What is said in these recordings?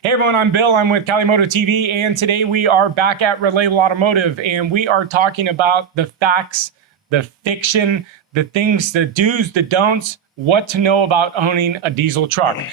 Hey everyone, I'm Bill. I'm with Calimoto TV, and today we are back at Red Label Automotive, and we are talking about the facts, the fiction, the things, the do's, the don'ts, what to know about owning a diesel truck.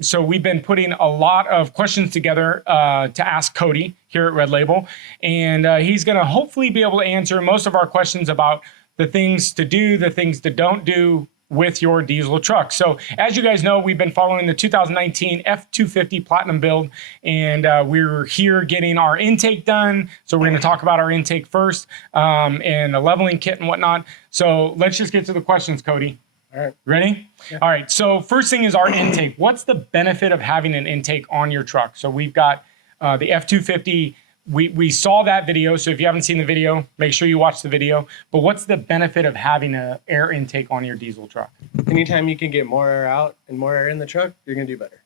So we've been putting a lot of questions together to ask Cody here at Red Label, and he's going to hopefully be able to answer most of our questions about the things to do, the things to don't do with your diesel truck. So as you guys know, we've been following the 2019 F250 Platinum build, and we're here getting our intake done. So we're going to talk about our intake first and the leveling kit and whatnot. So let's just get to the questions, Cody. All right. Ready? Yeah. All right. So first thing is our intake. What's the benefit of having an intake on your truck? So we've got the F250. We saw that video, so if you haven't seen the video, make sure you watch the video. But what's the benefit of having an air intake on your diesel truck? Anytime you can get more air out and more air in the truck, you're going to do better.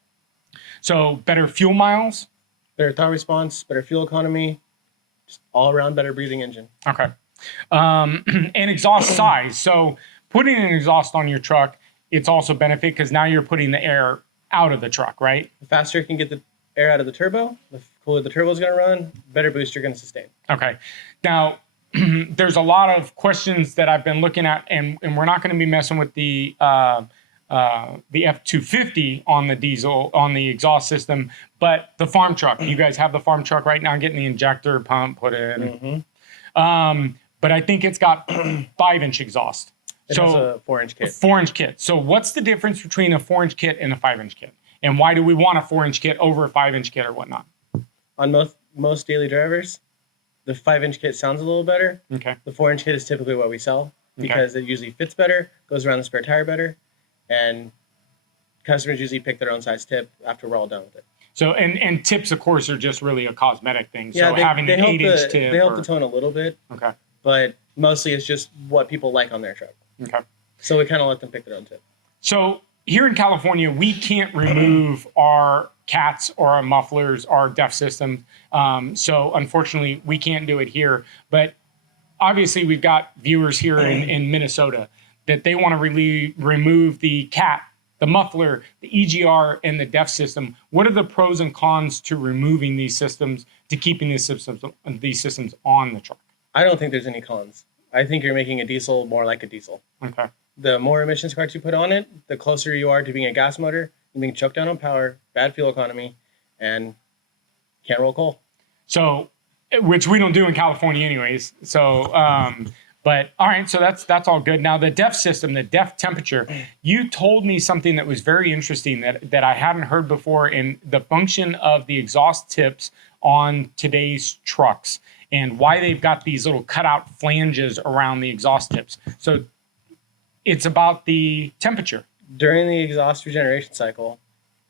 So better fuel miles? Better throttle response, better fuel economy, just all around better breathing engine. Okay. And exhaust size. So putting an exhaust on your truck, it's also benefit because now you're putting the air out of the truck, right? The faster you can get the air out of the turbo, the cooler the turbo is going to run, better boost you're going to sustain. Okay. Now, there's a lot of questions that I've been looking at, and we're not going to be messing with the F250 on the diesel, on the exhaust system, but the farm truck. You guys have the farm truck right now, getting the injector pump put in. But I think it's got 5-inch exhaust. It has a 4-inch kit. 4-inch kit. So what's the difference between a 4-inch kit and a 5-inch kit? And why do we want a 4-inch kit over a 5-inch kit or whatnot? On most daily drivers, the 5-inch kit sounds a little better. Okay. The 4-inch kit is typically what we sell because it usually fits better, goes around the spare tire better, and customers usually pick their own size tip after we're all done with it. So, and tips, of course, are just really a cosmetic thing. Yeah, so having an 8-inch tip. They help the tone a little bit. Okay. But mostly it's just what people like on their truck. Okay. So we kind of let them pick their own tip. So here in California, we can't remove our cats or our mufflers, our DEF system. So unfortunately, we can't do it here. But obviously, we've got viewers here in Minnesota that they want to really remove the cat, the muffler, the EGR, and the DEF system. What are the pros and cons to removing these systems, to keeping these systems on the truck? I don't think there's any cons. I think you're making a diesel more like a diesel. Okay. The more emissions cards you put on it, the closer you are to being a gas motor. You're being choked down on power, bad fuel economy, and can't roll coal. So, which we don't do in California anyways. So, but all right, so that's all good. Now the DEF system, the DEF temperature, you told me something that was very interesting that I hadn't heard before in the function of the exhaust tips on today's trucks and why they've got these little cutout flanges around the exhaust tips. So it's about the temperature. During the exhaust regeneration cycle,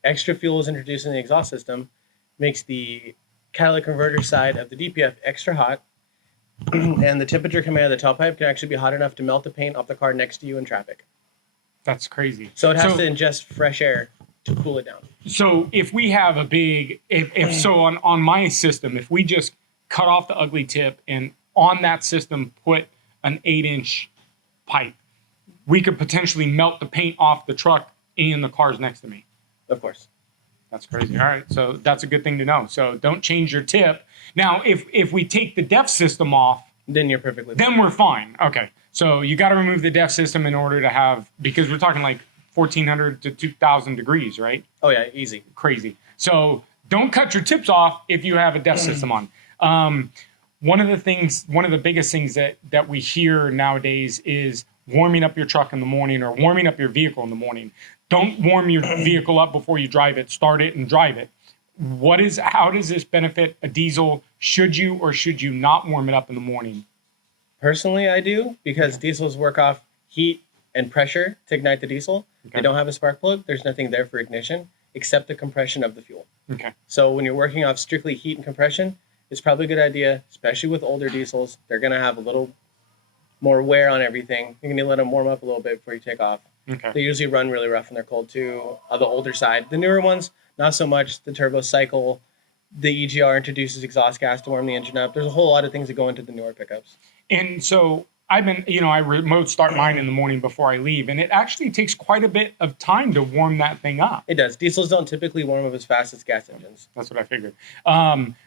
extra fuel is introduced in the exhaust system, makes the catalytic converter side of the DPF extra hot, and the temperature coming out of the tailpipe can actually be hot enough to melt the paint off the car next to you in traffic. That's crazy. So it has to ingest fresh air to cool it down. So if we have a big, if so on my system, if we just cut off the ugly tip and on that system put an 8-inch pipe, we could potentially melt the paint off the truck and the cars next to me. Of course. That's crazy. All right. So that's a good thing to know. So don't change your tip. Now, if we take the DEF system off, then you're perfectly fine. Then we're fine. Okay. So you got to remove the DEF system in order to have, because we're talking like 1,400 to 2,000 degrees, right? Oh, yeah. Easy. Crazy. So don't cut your tips off if you have a DEF system on. One of the biggest things that we hear nowadays is warming up your truck in the morning or warming up your vehicle in the morning. Don't warm your vehicle up before you drive it. Start it and drive it. How does this benefit a diesel? Should you or should you not warm it up in the morning? Personally, I do, because diesels work off heat and pressure to ignite the diesel. Okay. They don't have a spark plug. There's nothing there for ignition except the compression of the fuel. Okay. So when you're working off strictly heat and compression, it's probably a good idea, especially with older diesels. They're going to have a little more wear on everything. You're going to let them warm up a little bit before you take off. Okay. They usually run really rough when they're cold too, on the older side. The newer ones, not so much. The turbo cycle, the EGR introduces exhaust gas to warm the engine up. There's a whole lot of things that go into the newer pickups. And so I've been, I remote start mine in the morning before I leave, and it actually takes quite a bit of time to warm that thing up. It does. Diesels don't typically warm up as fast as gas engines. That's what I figured.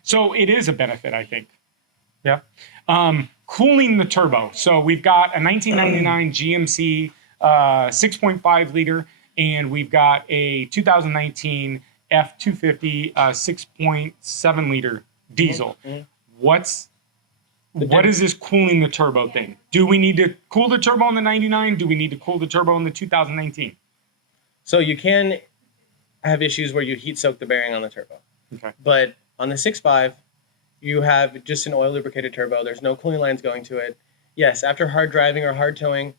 So it is a benefit, I think. Yeah. Cooling the turbo. So we've got a 1999 GMC 6.5 liter, and we've got a 2019 F250 6.7 liter diesel. What is this cooling the turbo thing? Do we need to cool the turbo in the 99? Do we need to cool the turbo in the 2019? So you can have issues where you heat soak the bearing on the turbo. Okay. But on the 6.5, you have just an oil lubricated turbo. There's no cooling lines going to it. Yes, after hard driving or hard towing,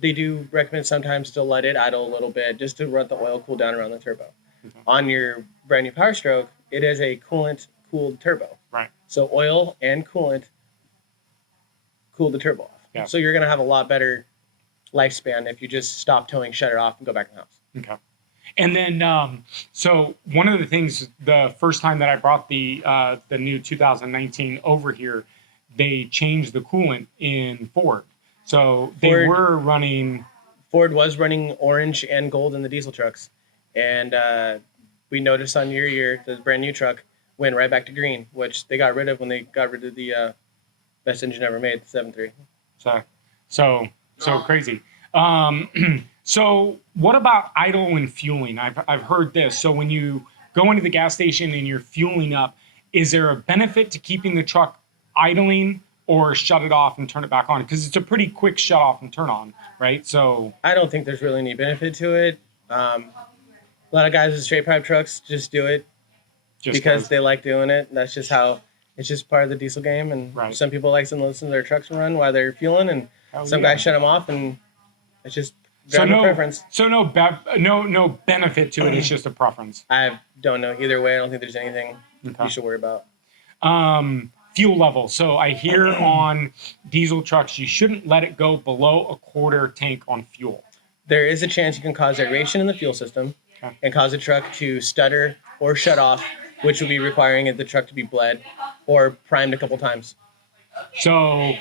they do recommend sometimes to let it idle a little bit just to let the oil cool down around the turbo. Okay. On your brand new Power Stroke, it is a coolant cooled turbo. Right. So oil and coolant cool the turbo off. Yeah. So you're going to have a lot better lifespan if you just stop towing, shut it off, and go back in the house. Okay. And then, so one of the things, the first time that I brought the new 2019 over here, they changed the coolant in Ford. So Ford was running orange and gold in the diesel trucks. And we noticed on year, the brand new truck went right back to green, which they got rid of when they got rid of the best engine ever made, the 7.3. So crazy. So what about idle and fueling? I've heard this. So when you go into the gas station and you're fueling up, is there a benefit to keeping the truck idling or shut it off and turn it back on? Because it's a pretty quick shut off and turn on, right? So I don't think there's really any benefit to it. A lot of guys with straight pipe trucks just do it because they like doing it. That's just how it's just part of the diesel game. And right. Some people like to listen to their trucks run while they're fueling, and some guys shut them off, and it's just preference. So no benefit to it. It's just a preference. I don't know either way. I don't think there's anything you should worry about. Fuel level. So I hear on diesel trucks you shouldn't let it go below a quarter tank on fuel. There is a chance you can cause aeration in the fuel system and cause the truck to stutter or shut off, which would be requiring the truck to be bled or primed a couple times. So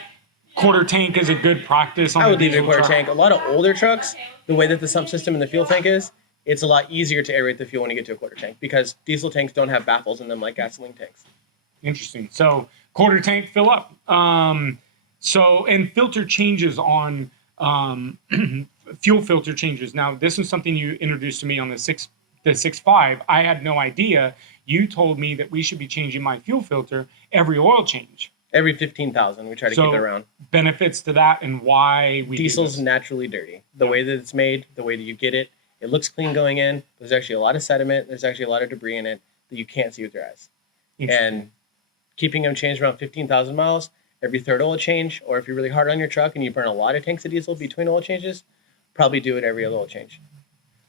quarter tank is a good practice on I would the leave it a quarter truck. tank. A lot of older trucks, the way that the sump system in the fuel tank is, it's a lot easier to aerate the fuel when you get to a quarter tank because diesel tanks don't have baffles in them like gasoline tanks. Interesting. So quarter tank fill up. And filter changes on fuel filter changes. Now, this is something you introduced to me on the 6.5. I had no idea. You told me that we should be changing my fuel filter every oil change. Every 15,000, we try to keep it around. Benefits to that and why we Diesel's naturally dirty. The way that it's made, the way that you get it, it looks clean going in. There's actually a lot of sediment. There's actually a lot of debris in it that you can't see with your eyes. And keeping them changed around 15,000 miles, every third oil change, or if you're really hard on your truck and you burn a lot of tanks of diesel between oil changes, probably do it every other oil change.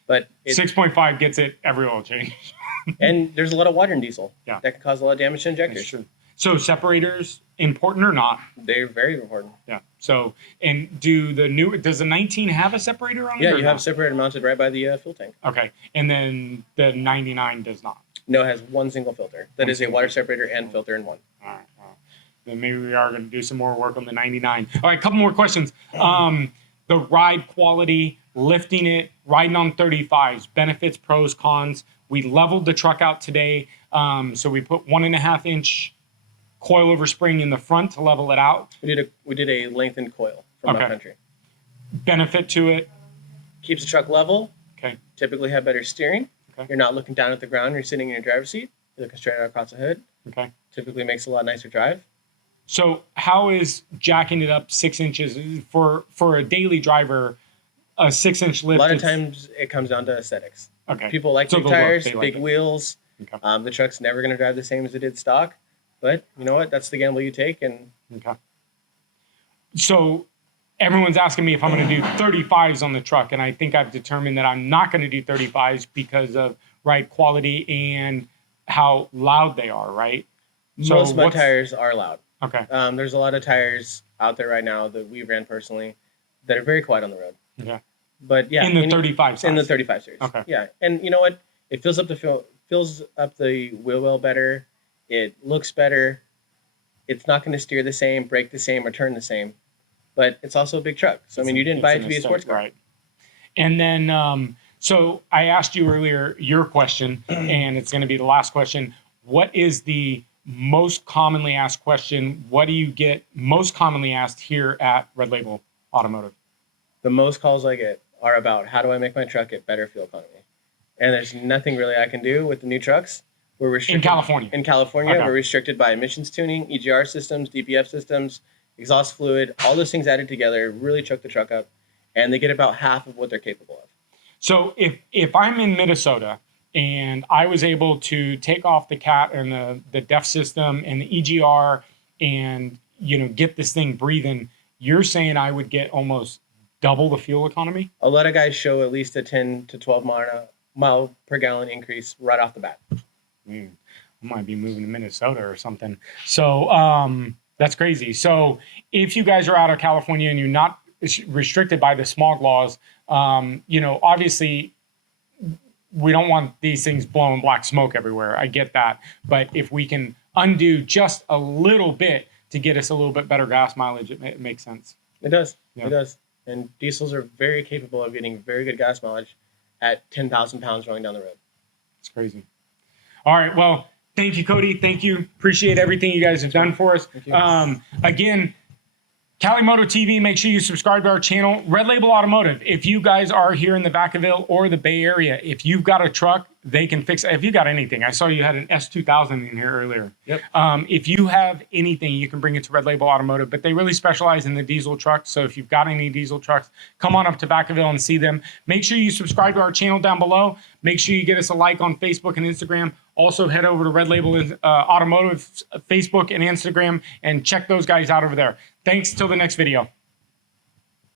But 6.5 gets it every oil change. And there's a lot of water in diesel. Yeah. That can cause a lot of damage to injectors. That's true. So separators, important or not? They're very important. Yeah. So, and does the 19 have a separator on it? Yeah, you have a separator mounted right by the fuel tank. Okay. And then the 99 does not? No, it has one single filter. That is a water separator and filter in one. All right. Well, then maybe we are going to do some more work on the 99. All right, a couple more questions. The ride quality, lifting it, riding on 35s, benefits, pros, cons. We leveled the truck out today. So we put 1.5 inch coilover spring in the front to level it out. We did a lengthened coil from our country. Benefit to it? Keeps the truck level. Okay. Typically have better steering. Okay. You're not looking down at the ground. You're sitting in your driver's seat. You're looking straight out across the hood. Okay. Typically makes a lot nicer drive. So how is jacking it up 6 inches for a daily driver? A 6 inch lift. A lot of times it comes down to aesthetics. Okay. People like big tires, big wheels. Okay. The truck's never going to drive the same as it did stock. But you know what? That's the gamble you take. And okay. So everyone's asking me if I'm going to do 35s on the truck, and I think I've determined that I'm not going to do 35s because of ride quality and how loud they are, right? So most mud tires are loud. Okay. There's a lot of tires out there right now that we ran personally that are very quiet on the road. Yeah. But yeah, in the 35 size. In the 35 series. Okay. Yeah, and you know what? It fills up the wheel well better. It looks better. It's not going to steer the same, brake the same, or turn the same. but it's also a big truck. So I mean, you didn't buy it to be a sports car. Right. And then, so I asked you earlier your question, and it's going to be the last question. What is the most commonly asked question? What do you get most commonly asked here at Red Label Automotive? The most calls I get are about how do I make my truck get better fuel economy? And there's nothing really I can do with the new trucks. We're restricted In California. In California, Okay. we're restricted by emissions tuning, EGR systems, DPF systems, exhaust fluid, all those things added together really choke the truck up, and they get about half of what they're capable of. So if I'm in Minnesota and I was able to take off the CAT and the DEF system and the EGR and get this thing breathing, you're saying I would get almost double the fuel economy? A lot of guys show at least a 10 to 12 mile per gallon increase right off the bat. I might be moving to Minnesota or something. So that's crazy. So if you guys are out of California and you're not restricted by the smog laws, obviously we don't want these things blowing black smoke everywhere. I get that. But if we can undo just a little bit to get us a little bit better gas mileage, it makes sense. It does. Yeah. It does. And diesels are very capable of getting very good gas mileage at 10,000 pounds rolling down the road. It's crazy. All right. Well, thank you, Cody. Thank you. Appreciate everything you guys have done for us. Thank you. Again, Calimoto TV, make sure you subscribe to our channel. Red Label Automotive, if you guys are here in the Vacaville or the Bay Area, if you've got a truck, they can fix it. If you got anything, I saw you had an S2000 in here earlier. Yep. If you have anything, you can bring it to Red Label Automotive, but they really specialize in the diesel trucks. So if you've got any diesel trucks, come on up to Vacaville and see them. Make sure you subscribe to our channel down below. Make sure you get us a like on Facebook and Instagram. Also head over to Red Label Automotive Facebook and Instagram and check those guys out over there. Thanks till the next video.